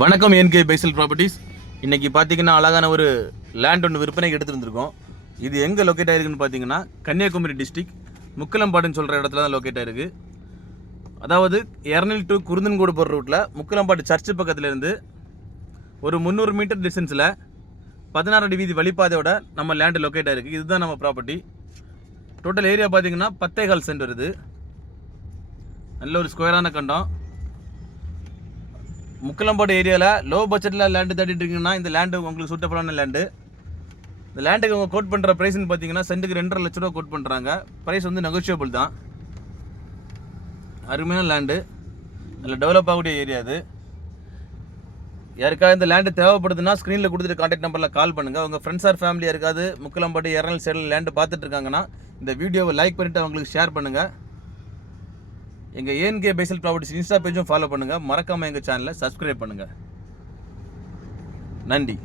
வணக்கம் என்கே பைசல் ப்ராப்பர்ட்டிஸ் இன்றைக்கி பார்த்தீங்கன்னா அழகான ஒரு லேண்ட் ஒன்று விற்பனைக்கு எடுத்துருந்துருக்கோம். இது எங்கே லொக்கேட் ஆயிருக்குன்னு பார்த்தீங்கன்னா கன்னியாகுமரி டிஸ்ட்ரிக்ட் முக்கலம்பாடுன்னு சொல்கிற இடத்துல தான் லொக்கேட் ஆயிருக்கு. அதாவது எரணில் டு குருந்தன்கோடு போகிற ரூட்டில் முக்கலம்பாடு சர்ச்சு பக்கத்துலேருந்து ஒரு முந்நூறு மீட்டர் டிஸ்டன்ஸில் பதினாறு அடி வீதி வழிப்பாதையோட நம்ம லேண்டு லொக்கேட் ஆயிருக்கு. இதுதான் நம்ம ப்ராப்பர்ட்டி டோட்டல் ஏரியா பார்த்தீங்கன்னா பத்தேகால் சென்ட் வருது. நல்ல ஒரு ஸ்கொயரான கண்டம். முக்கலம்பாடு ஏரியாவில் லோ பட்ஜெட்டில் லேண்டு தேடிட்டு இருக்கீங்கன்னா இந்த லேண்டு உங்களுக்கு சூட்டபுளான லேண்டு இந்த லேண்டுக்கு அவங்க கோட் பண்ணுற ப்ரைஸ்னு பார்த்தீங்கன்னா சென்ட்டுக்கு ரெண்டரை லட்ச ரூபா கோட் பண்ணுறாங்க ப்ரைஸ் வந்து நெகோஷியபிள் தான். அருமையான லேண்டு அதில் டெவலப் ஆகக்கூடிய ஏரியா அது. யாருக்காவது இந்த லேண்டு தேவைப்படுதுன்னா ஸ்க்ரீனில் கொடுத்துட்டு கான்டாக்ட் நம்பரில் கால் பண்ணுங்கள் உங்கள் ஃப்ரெண்ட்ஸ் ஆர் ஃபேமிலி யாருக்காவது முக்கலம்பாடி இரநல் சைடில் லேண்டு பார்த்துட்டு இருக்காங்கன்னா இந்த வீடியோவை லைக் பண்ணிவிட்டு அவங்களுக்கு ஷேர் பண்ணுங்கள் எங்கள் ஏஎன்கே பைசல் ப்ராப்பர்ட்டிஸ் இன்ஸ்டா பேஜும் ஃபாலோ பண்ணுங்கள் மறக்காமல் எங்கள் சேனலை சப்ஸ்கிரைப் பண்ணுங்கள் நன்றி.